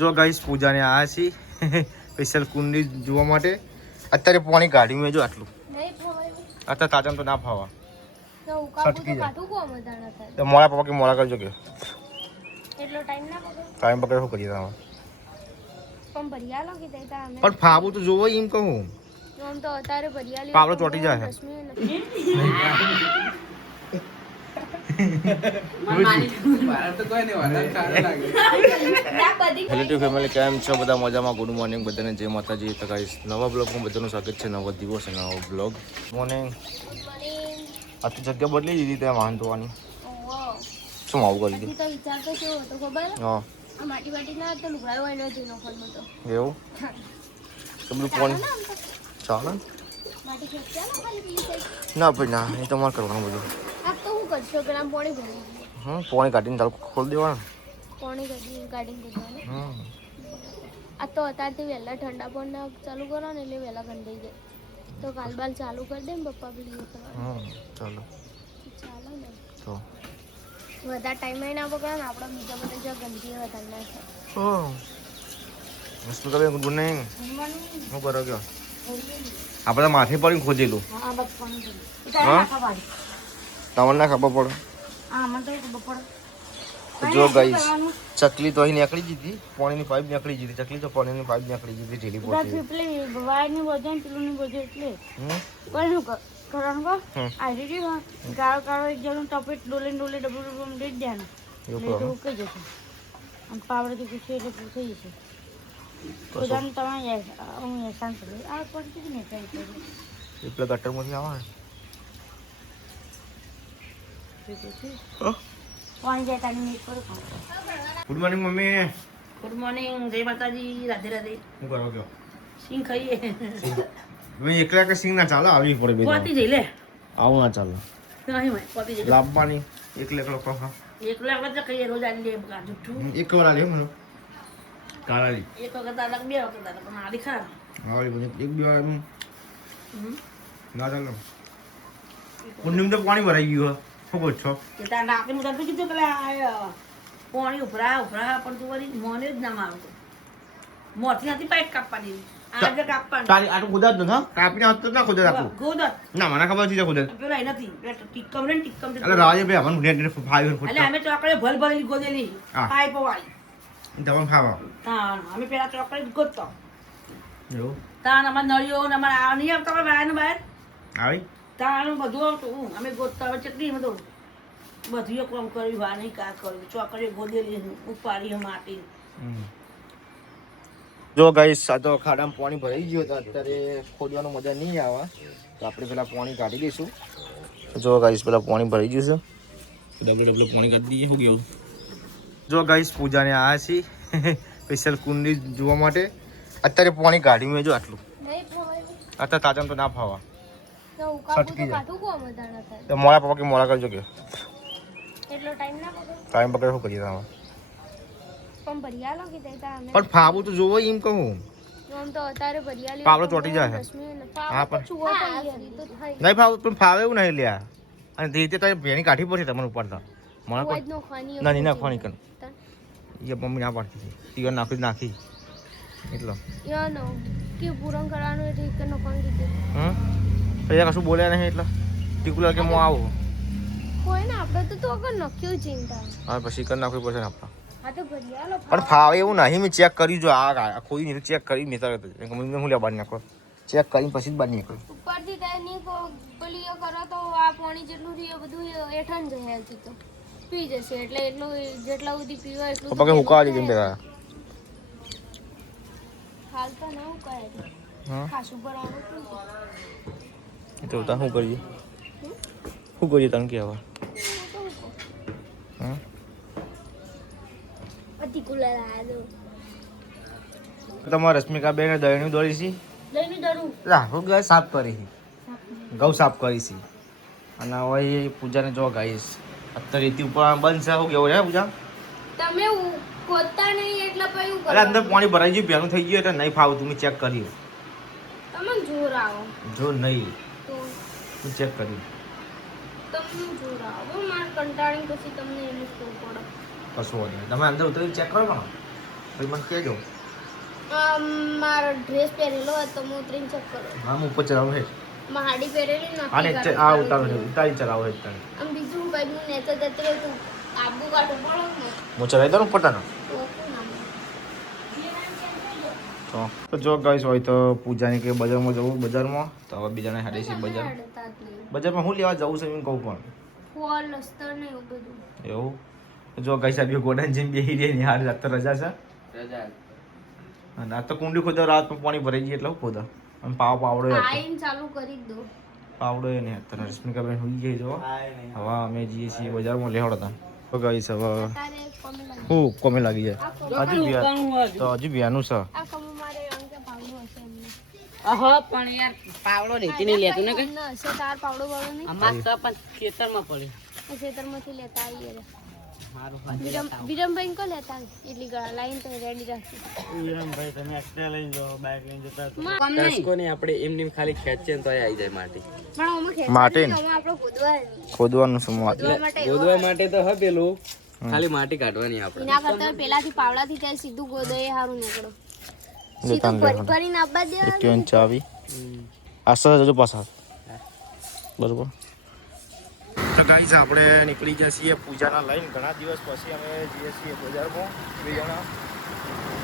જો ગાઈસ પૂજાને આયા છીએ સ્પેશિયલ કુંડી જોવા માટે. અત્યારે પાણી કાઢ્યું મેં જો આટલું. અત્યારે તાજામાં તો ના ફાવા. તો મોડા પપ્પા કે મોડા કરજો કે ટાઈમ પકડે શું કરીએ તમે પણ ફાવું તો જોવો એમ કહું પાવડો ચોટી જાય ફેમિલી કેમ છો બધા મજામાં? ગુડ મોર્નિંગ બધાને, જય માતાજી. તો ગાઈસ નવા બ્લોગમાં બધાનું સ્વાગત છે. નવો દિવસ અને નવો બ્લોગ. મોર્નિંગ. આ તો જગ્યા બદલી દીધી ત્યાં વાહન ધોવાની. શું આવું કરી દીધું? હા એવું તો બધું પાણી ચાલે ના ભાઈ ના, એ તમારે કરવાનું બધું. પાણી કાઢીને ચાલુ ખોલી દેવાનું. આ તો અત્યારથી વહેલા ઠંડા પાણી ચાલુ કરો ને એટલે વહેલા ગંધાઈ જાય. તો કાલબાલ ચાલુ કરી દે ને પપ્પા પેલી ચાલો ચાલો ને તો વધારે ટાઈમ ના બગડે ને આપણા બીજા બધા જો ગંદકી વધારે ના થાય. Good morning. શું કરો કયો? આપણે માથે પડીને ખોજેલું તમને ના ખબર પડે. જો ગાઈસ ચકલી તો અહીં નીકળી જીધી, પાણીની પાઇપ નીકળી જીધી. ચકલી તો પાણીની પાઇપ નીકળી જીધી ઢીલી પહોંચી. વાયરની વજન પેલું વજન એટલે પણ શું કરવાનું કહો આ રીડી ગાળો ગાળો એક જણું ટપેટ ડોલે ડોલે ડબલું ડબલું દઈ જ જાય ને એટલે તો ઉકે જશે અને પાવડેથી પૂછે એટલે થઈ જશે. તો જાણ તમે હું શાંત રહી આ પડતી જ નહીં કઈ એટલે ગટરમાંથી આવે પાણી જાય તારી નહીં કરો. Good morning mummy. Good morning, જય માતાજી, રાધે રાધે. શું કરો કયો? સિંગ ખાઈએ. તમે એકલા કે સિંગ ના ચાલે, આવી પડે બે. પોતી જઈ લે. આવું ના ચાલે. નહીં હોય પોતી જઈ. લાવવાની એકલે એકલો કહા. એકલા વખત તો ખાઈએ રોજ આની લે બકા જુઠ્ઠું. એક વાર આલે મને. કાલાલી. એક વખત આલક બે વખત આલક પણ આલી ખરા. આવી બને એક બે વાર ના ચાલે. કુંડીમાં તો પાણી ભરાઈ ગયું. શું કહો છો? કે તાર નાકે મુદા તો કીધું કે પાણી ઉભરા પણ તું વળી મોને જ ના મારતો. મોથી હતી પાઇપ કાપવાની. આજે કાપવાની. તારી આટલું ખુદા જ નથી કાપીને હાથ તો ના ખુદા રાખું. ગોદત. ના મને ખબર છે ખુદા. પેલા નથી. ટીકમ ને ટીકમ. અલે રાજે ભાઈ આપણને નેટ નેટ ફાઈવ ફૂટ. એટલે અમે ચોકડે ભલ ભરેલી ગોદેલી પાઇપ વાળી. તમે ખાવા. હા અમે પેલા ચોકડે ગોતતો. એવું. તાન અમાર નળીઓ ને અમાર આ નહીં આવતા બહાર બહાર આવી. તાનું બધું આવતું અમે ગોતતા હવે ચટણી બધું બધું કામ કર્યું વા નહીં કા કર્યું ચોકડીએ ગોદેલી ઉપાડી માટી. જો ગાઈસ આ તો ખાડામાં પાણી ભરાઈ ગયું હતું, અત્યારે ખોદવાનું મજા નહીં આવે તો આપણે પેલા પાણી કાઢી દઈશું. જો ગાઈસ પેલા પાણી ભરાઈ ગયું છે, ડબલ પાણી કાઢી દઈએ. શું ગયું? જો ગાઈસ પૂજાને આયા છીએ સ્પેશિયલ કુંડી જોવા માટે. અત્યારે પાણી કાઢ્યું મેં જો આટલું. અત્યારે તાજામાં તો ના ફાવા. તો મોડા પપ્પા કે મોડા કરજો કે ટાઈમ પકડે શું કરીએ તમે પણ ફાવું તો જોવો એમ કહું પાવડો ચોટી જાય. હા પણ નહીં ફાવ પણ ફાવે એવું નહીં લ્યા. અને રીતે તો ભેણી કાઢી પડશે તમને ઉપરતા મને ના નહીં નાખવાની કર એ મમ્મી ના પાડતી હતી તીવર નાખી એટલો પછી કશું બોલ્યા નહીં એટલે ટીકુલર કે હું આવું હા પછી કર નાખવી પડશે ને આપણે પણ ફાવે એવું નહીં. મેં ચેક કર્યું જો આ કોઈ નહીં ચેક કરી મેં તરત હું લ્યા બહાર નાખો ચેક કરીને પછી જ બહાર નીકળ્યું. ઉપરથી તેની પેલી કરો તો આ પાણી જેટલું રહ્યું બધું એઠણ જાય તો પી જશે એટલે એટલું જેટલા સુધી પીવા એટલું પપ્પા કે હુકા આવી ગઈ પેલા હાલ તો ના હુકાય ખાસું પર આવું તો શું કરીએ તને કે હવે તમારા રશ્મિકા બેન દહીનું દોરી છે સાફ કરી ઘઉં સાફ કરી છે અને હવે પૂજાને જો ગાઈશ અત્યારે રીતિ ઉપર બંધ છે. શું કેવું છે પૂજા? તમે ખોદતા નહીં એટલે પછી અરે અંદર પાણી ભરાઈ ગયું ભેગું થઈ ગયું એટલે નહીં ફાવતું. મેં ચેક કર્યું. તમને જોર આવો જોર નહીં તું ચેક કર્યું તમને જોર આવો માર કંટાળી પછી તમને એને શું પડે કશું હોય નહીં. તમે અંદર ઉતરી ચેક કરો ને ભાઈ મને કહેજો. મારો ડ્રેસ પહેરેલો હતો હું ઉતરીને ચેક કરો. હા હું ઉપર ચલાવું છે. હાડી પહેરેલી ને આને આ ઉતારી ચલાવો છે તને. આમ બીજું ભાઈ હું નેતો જતી રહું તું આબુ કાઢું પડો ને હું ચલાવી દઉં પટાનો. તો જો ગાઈસ હોય તો પૂજાની કે બજારમાં જવું બજારમાં તો હવે બીજાને હાડે છે બજારમાં હું લેવા જવું છે એમ કહું પણ ફોલ અસ્તર ને એવું બધું એવું જો ગાઈસ આ ગોડાન જેમ બેહી રહી ને હાર રાત તો રજા છે. અને આ તો કુંડી ખોદા રાતમાં પાણી ભરાઈ ગઈ એટલે હું ખોદા અને પાવડો આઈન ચાલુ કરી દો પાવડો એને તને રશ્મિકાબેન હોઈ ગઈ જો હવે અમે જઈએ છીએ બજારમાં લેવડતા તો ગાઈસ હવે હું કોમે લાગી જાય હજુ તો હજુ બિયાનું છે. આ કમુ મારે અંકે પાવડો હશે એમને હા પણ યાર પાવડો રેતી નહીં લેતું ને કઈ ના હશે તાર પાવડો વાળો નહીં અમાર તો પણ ખેતરમાં પડે ખેતરમાંથી લેતા આવીએ રે સારું વિરમભાઈ કો લેતા આવી એટલી ગળા લાઈન તો રેડી રાખી વિરમભાઈ તમે એક્સ્ટ્રા લઈને જાઓ બાઇક લઈને જતા કમ નહીં ટસ્કોને આપણે એમની ખાલી ખેંચીએ ને તો આવી જાય માટી પણ ઓમાં ખેતર માટી નહીં, ઓમાં આપણો ખોદવાનું શું ખોદવા માટે ગોદવા માટે તો હા પેલું ખાલી માટી કાઢવાની આપણે એના કરતા પેલાથી પાવડાથી ત્યાં સીધું ગોદે એ સારું નીકળો લેતા સીધું ભરી ભરીને આપવા દે એકટીવન ચાવી આસર જજો પાછા બરોબર. તો ગાઈસ આપણે નીકળી ગયા છીએ પૂજાના લઈને ઘણા દિવસ પછી અમે જઈએ છીએ બજારમાં બીજાના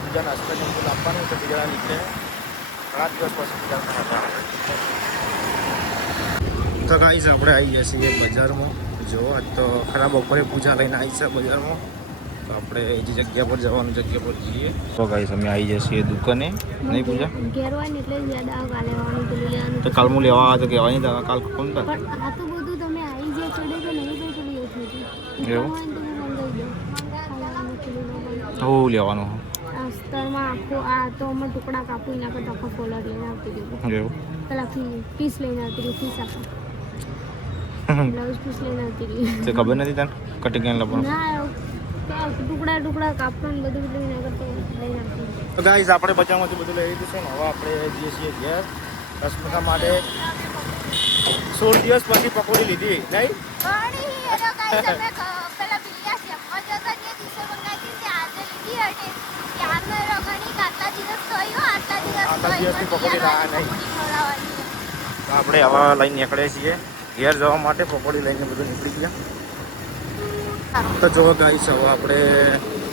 પૂજાના હસબન્ડને બધું આપવાનું તો બીજાના નીકળે ઘણા દિવસ પછી પૂજા તો ગાઈસ આપણે આવી ગયા છીએ બજારમાં જો આજ તો ખરા બપોરે પૂજા લઈને આવી છે બજારમાં તો આપણે એ જે જગ્યા પર જવાનું જગ્યા પર જઈએ તો ગાઈસ અમે આવી જઈએ છીએ દુકાને નહીં પૂજા ઘેર હોય ને એટલે જ યાદ આવે કાલે લેવાનું પેલું લેવાનું તો કાલ હું લેવા તો કહેવાય નહીં કાલ કોણ હતા પણ આ તો બધું તમે આવી જાય ચડે કે નહીં તો પેલું એ થઈ એવું? જાય હું લેવાનું અસ્તરમાં આખો આ તો અમે ટુકડા કાપી નાખે તો આખો ફોલર લઈને આવતી દીધું એવું પેલા પીસ લઈને આવતી રહી પીસ આપો બ્લાઉઝ પીસ લઈને આવતી રહી તે ખબર નથી તને કટિંગ કરીને લખવાનું ના ટુકડા ટુકડા કાપવાનું બધું લઈને કરતો લઈને આવતી રહી. તો ગાઈસ આપણે બજારમાંથી બધું લઈ લીધું છે ને હવે આપણે જઈએ છીએ ઘેર રસમસા માટે 16 દિવસ પછી પકોડી લીધી નહીં આટલા દિવસથી પકોડી લાવ્યા નહીં તો આપણે હવે લઈને નીકળીએ છીએ ઘેર જવા માટે પકોડી લઈને બધું નીકળી ગયા. તો જો ગાઈસ હવે આપણે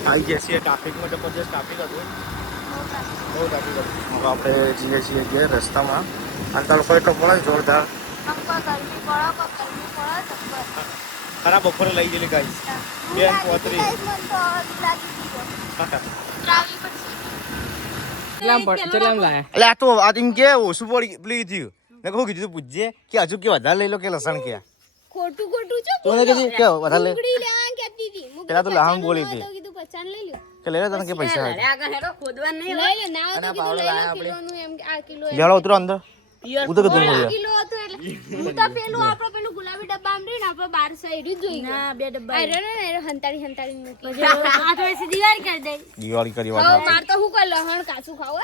આવી ગયા છીએ ટ્રાફિકમાં જબરજસ્ત ટ્રાફિક હતું બહુ ટ્રાફિક હતું હવે આપણે જઈએ છીએ ઘેર રસ્તામાં અને તારો કોઈ તો પડે જોરદાર ખરા બપોરે લઈ ગયેલી ગાઈસ બેન પોતરી એટલે આ તો આ એમ કે ઓછું પડી પેલી થયું મેં કહું કીધું પૂછજે કે હજુ કે વધારે લઈ લો કે લસણ કે ખોટું ખોટું છે તું કીધું કે વધારે લે ડુંગળી લેવા કહેતી હતી પેલા તો લહાંગ બોલી હતી કીધું 50 લઈ લો કે લઈ લે તને કે પૈસા અરે આગળ હેડો ખોદવા નહીં લઈ લે ના તો કીધું લઈ લો કિલોનું એમ આ કિલો લેડો ઉતરો અંદર ઉતર કે તું કિલો હતું એટલે હું તો પેલું આપણો પેલું ગુલાબી ડબ્બા આમ રહ્યું ને આપણે 12 સાઈડ જ જોઈ ના બે ડબ્બા અરે ને હંતાડી હંતાડી મૂકી આ તો એસી દિવાળી કરી દે દિવાળી કરી તો વાત માર તો હું કઈ લહણ કાચું ખાવ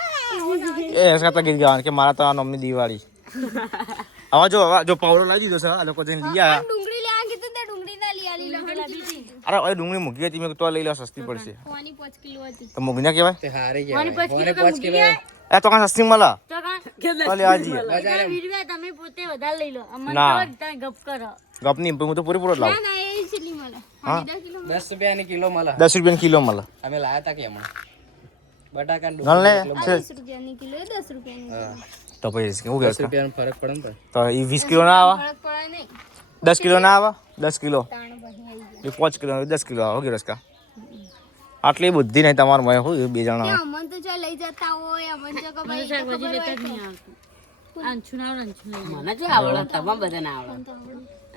એ એસકા તો ગીત ગાવાનું કે મારા તો આ નોમની દિવાળી હવે જો પાવડો લાવી દીધો છે આ લોકો જઈને લઈ આવ્યા ડુંગળી લેવા કીધું તે ડુંગળી ના લઈ આલી લહણ કીધી અરે હવે ડુંગળી મૂકી હતી મેં તો લઈ લો સસ્તી પડશે કોની 5 કિલો હતી તો મૂકી ના કહેવાય તે હારે કોની કહેવાય 5 કિલો મૂકી એ તો કાં સસ્તી મળે તો કાં તો લેવા જઈએ વીરવા તમે પોતે વધારે લઈ લો અમને ના. તો તમે ગપ કરો ગપની હું તો પૂરેપૂરો જ લાવું ના ના એ છેલી મળે હા? 10 કિલો 10 રૂપિયાની કિલો મળે 10 રૂપિયાની કિલો મળે અમે લાયા તા કે હમણાં બટાકા ગણ લે 20 રૂપિયાની કિલો એ 10 રૂપિયાની કિલો તો પછી શું 10 કહે રૂપિયાનો ફરક પડે ને તો એ 20 કિલો ના આવે ફરક પડે નહીં 10 કિલો ના આવે 10 કિલો તાણ પછી આવી એ જાય 5 કિલો 10 કિલો આવે રસકા આટલી બુદ્ધિ નહીં તમારું મેં હું બે જણા કે અમન તો ચાલ લઈ જતા હોય અમન તો કે ભાઈ તો ખબર હોય તો. મને જો આવડે તમામ બધાને આવડે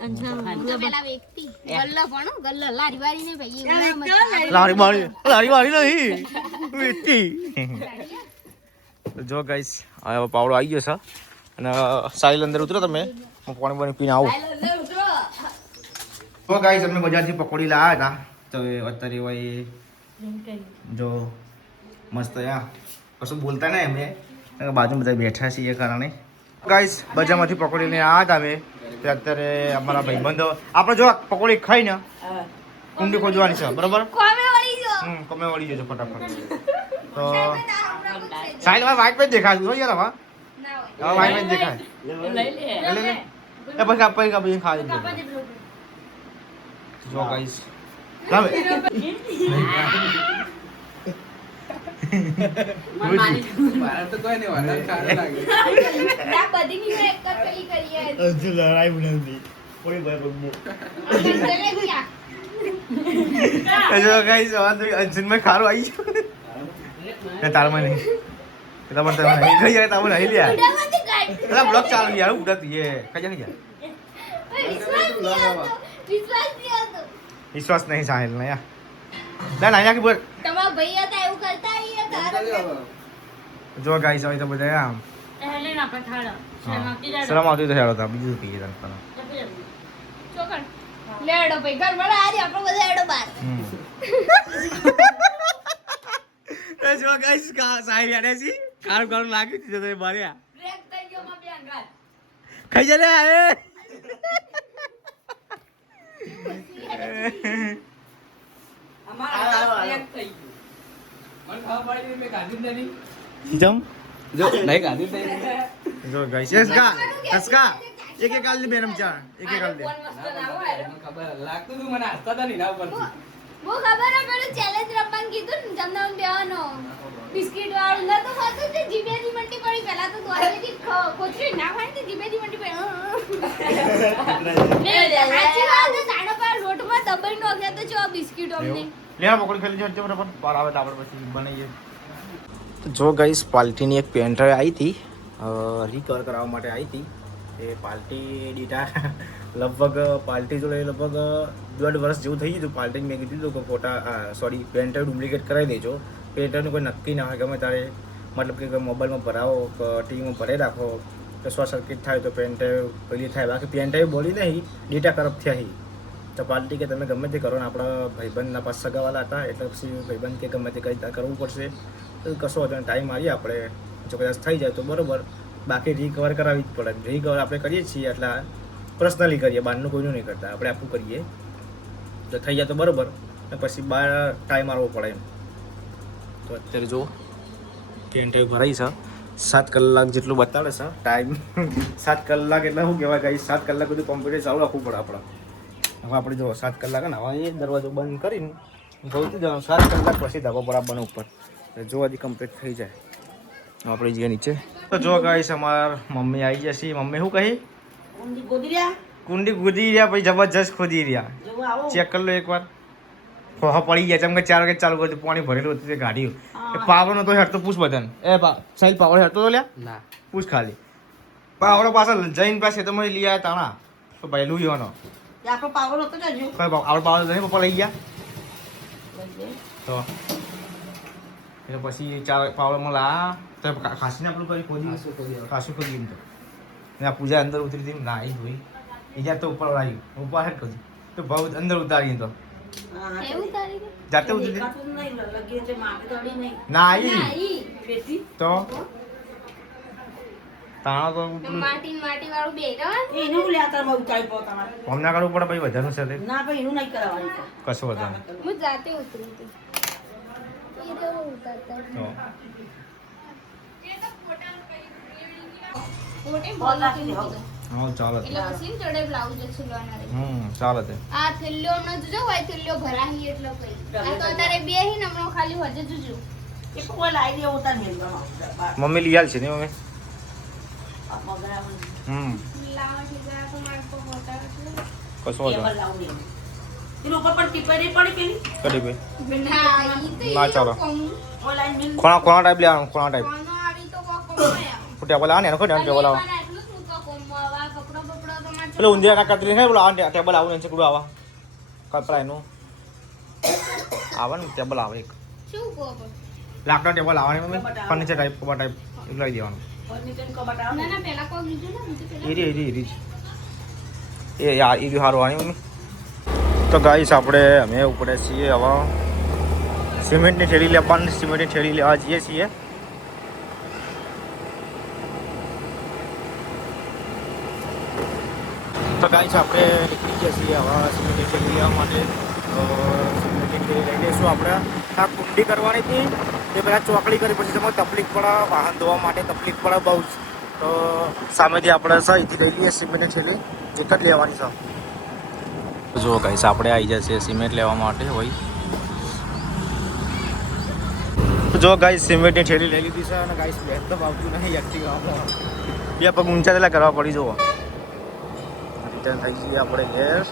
હું તો પેલા વ્યક્તિ ગલ્લા ભણો ગલ્લા લારી વારી ને ભાઈ એવું લારી મારી નહીં વેચી જો ગાઈસ હવે પાવડો આવી ગયો છે અને સાઈલ અંદર ઉતરો તમે હું પાણી પીને આવું તો ગાઈસ અમે બજારથી પકોડી લાવ્યા હતા તો અત્યારે ભાઈ જો મસ્ત કશું બોલતા નહીં અમે બાજુમાં બધા બેઠા છીએ એ કારણે ગાઈસ બજારમાંથી પકોડી લઈને આવ્યા હતા અમે તો અત્યારે અમારા ભાઈબંધો આપણે જો પકોડી ખાઈને કુંડી ખોદવાની છે બરોબર કોમે વળી જો કમે વળી જજો ફટાફટ તો સાઈડ માં વાઈટ પેજ દેખાતું હોય યાર હવે વાઈટ પેજ દેખાય લે લે એ પછી કાપી ખાઈ લે જો ગાઈસ લાવે મારા તો કોઈ નહીં વાંધો સારું લાગે અજુ લડાઈ બનાવી કોઈ ભાઈ બગમો જો ગાઈસ અર્જુન માં ખારો આવી ગયો તારમાં નહીં તમારે તમે નહીં ગઈ યાર તમે નહીં લ્યા પેલા બ્લોક ચાલુ યાર ઉડાતું એ કજા નહીં વિશ્વાસ નહીં સાહેલ ને યાર ના ના કે બોલ તમારા ભાઈ હતા એવું કરતા જો ગાઈસ હવે તો બધા આમ હેલેન આપણે ખાડા સલામ આવતી તો હેડો તા બીજું કહીએ તને ચોકડ લેડો ભાઈ ઘર વાળા આજે આપણો બધા એડો બાર જો ગાઈસ સાહેબ યાર છે કારું કારું લાગી હતી તો માર્યા બ્રેક થઈ ગયો માં બે અંગાત ખાઈ જા લે આએ અમારા બ્રેક થઈ ગયો મને ખબર પડી મેં ગાધું જ નહીં જમ જો નહીં ગાધું જ નહીં જો ગાઈસ એસકા એક એક આલ દે બેનમ ચા એક એક આલ દે ફોન મસ્ત ના હોય મને ખબર લાગતું તું મને હસતા હતા નહીં ના ઉપરથી બહુ ખબર હે પેલું ચેલેન્જ રમવાનું કીધું ને જમનાውን બેવાનો બિસ્કિટ વાળું ના તો ખાતું તે જીભેથી મંટી પડી પહેલા તો દોરેથી કોથળી ના ખાય તે જીભેથી મંટી પડી સાચી વાત છે સાડો પર રોટમાં દબાઈ નોખ્યા તો જો બિસ્કિટ અમને લેવા પકોડી ખાલી જડજે બરાબર પાર આવે તો આપણે પછી બનાવીએ તો જો ગાઈસ પાર્ટીની એક પેન ડ્રાઈવ આવી હતી રિકવર કરાવવા માટે આવી હતી એ પાર્ટી ડીટા લગભગ પાર્ટી જોડે લગભગ 1.5 વર્ષ જેવું થઈ ગયું પાર્ટી મેં કીધું હતું કે ફોટા સોરી પેન ડ્રાઈવ ડુપ્લિકેટ કરાવી દેજો પેન ડ્રાઈવનું કોઈ નક્કી ના હોય ગમે તારે મતલબ કે મોબાઈલમાં ભરાવો કે ટીવીમાં ભરાઈ રાખો કે શોર્ટ સર્કિટ થાય તો પેન ડ્રાઈવ પેલી થાય બાકી પેન ડ્રાઈવ બોલી નહીં ડેટા કરપ્ટ થયા હી તો પાર્ટી કે તમે ગમે તે કરો ને આપણા ભાઈબંધના પાસ સગાવાલા હતા એટલે પછી ભાઈબંધ કે ગમે તે કંઈ કરવું પડશે તો કશો હતો ટાઈમ મારીએ આપણે જો કદાચ થઈ જાય તો બરાબર બાકી રિકવર કરાવવી જ પડે રિકવર આપણે કરીએ છીએ એટલે પર્સનલી કરીએ બહારનું કોઈનું નહીં કરતા આપણે આખું કરીએ જો થઈ જાય તો બરાબર ને પછી બહાર ટાઈમ મારવો પડે એમ તો અત્યારે જો ટેન્ટ ભરાઈ છે 7 કલાક જેટલું બતાડે છે ટાઈમ 7 કલાક એટલે શું કહેવાય ગાઈસ 7 કલાક બધું કોમ્પ્યુટર ચાલુ રાખવું પડે આપણે હવે આપણે જો 7 કલાક ને હવે એ દરવાજો બંધ કરીને જોઈતું જવાનું 7 કલાક પછી ધાબા પર આવવાનું ઉપર જો હજી કમ્પ્લીટ થઈ જાય આપણે જઈએ નીચે તો જો ગાઈસ અમાર મમ્મી આવી જશે મમ્મી શું કહી ઊંધી ગોદી રહ્યા કુંડી કૂદી રહ્યા પછી જબરજસ્ત ખોદી રહ્યા જો આવો ચેક કરી લો એકવાર ફોહા પડી ગયા ચમકે 4 વાગે ચાલુ કર્યું પાણી ભરેલું હતું તે ગાડી એ પાવડનો તો હેડતો પૂછ બધાને એ સાહેબ પાવડ હેડતો તો લ્યા ના પૂછ ખાલી પાવડો પાછળ જઈને પાસે તમે લઈ આવ્યા તાણા તો ભાઈ લુઈવાનો તે આપણો પાવર હતો જજો આવડો પાવડો નહીં પપ્પા લઈ ગયા તો એટલે પછી 4 પાવડોમાં લા તો ખાસીને આપણું કરી ખોદી ખાસું ખોદી એમ તો ને આ પૂજા અંદર ઉતરી હતી ના એ જોઈ એ જ્યાં તો ઉપર આવ્યું ઉપર હેઠ ખોદી તો ભાવ અંદર ઉતારી તો એવું તારી જાતે ઉતરી હતી કાતું નહીં લગી છે માગે તડી નહીં ના આવી ઈ પેટી તો તાણા તો માટી વાળું બે એને હું લે તાર માં ઉતારી પો તમારે હમણાં કરવું પડે ભાઈ વધારનું છે તે ના ભાઈ એનું નહીં કરાવવાનું કશો વધારે હું જાતે ઉતરી હતી એ તો ઉતરતા તો મોટે બોલા બોલી કે હા ચાલે એટલે પછી જોડે બ્લાઉઝ સિલવાના રહે ચાલે તે આ થેલ્લો નો જોજો હોય થેલ્લો ભરાહી એટલે કઈ આ તો અત્યારે બે હી નમણો ખાલી હજે જોજો એ કોઈ લાઈ દે ઉતાર મેલવાનો મમ્મી લઈ આલ છે ને મમ્મી આ મગરાવાનું લાવા ઠીકા તો માર કો હોતા એટલે કશો ટેબલ વધારે લાવની એનો ઉપર પણ ટીપાઈ પડી પેલી કરી ભાઈ ના ઈ તો ના ચાલો. ઓ લાઈન મિલ કોણા કોણા ટાઈપ લેવાનું કોણા ટાઈપ કોનો આવી તો કો કોમાયા ટેબલ આવે ને એનો કોઈ ટેબલ આવે એટલું જ મૂકો કોમવા કપડો બપડો તો માર એટલે ઊંધિયા ના કતરી ને બોલો આ ટેબલ આવું ને ચકડું આવા કપડા એનું આવે ને ટેબલ આવે એક શું કો પણ લાકડા ટેબલ આવવાની મમ્મી ફર્નિચર ટાઈપ કપા ટાઈપ એટલું લઈ દેવાનું ફર્નિચર કબાટ આવે ના ના પેલા કો લીધું ને બીજું પેલા એરી એ યાર એ બી સારું આની મમ્મી તો ગાઈસ આપણે અમે ઉપડે છીએ હવે સિમેન્ટની થેલી લેવાની સિમેન્ટની થેલી લેવા જઈએ છીએ તો ગાઈસ આપણે નીકળી ગયા છીએ હવે સિમેન્ટની થેલી લેવા માટે સિમેન્ટની થેલી લઈ લઈશું આપણે આ કુંડી કરવાની હતી એ પેલા ચોકડી કરી પછી તમારે તકલીફ પડે વાહન ધોવા માટે તકલીફ પડે બહુ જ તો સામેથી આપણે અહીંથી લઈ લઈએ સિમેન્ટની થેલી એક જ લેવાની છે. જો ગાઈસ આપણે આવી જશે સિમેન્ટ લેવા માટે હોય જો ગાઈસ સિમેન્ટની થેલી લઈ લીધી છે અને ગાઈસ બેન તો આવતું નહીં એક્ટિવામાં બે પગ ઊંચા તેલા કરવા પડી જુઓ રિટર્ન થઈ જઈએ આપણે ઘેર.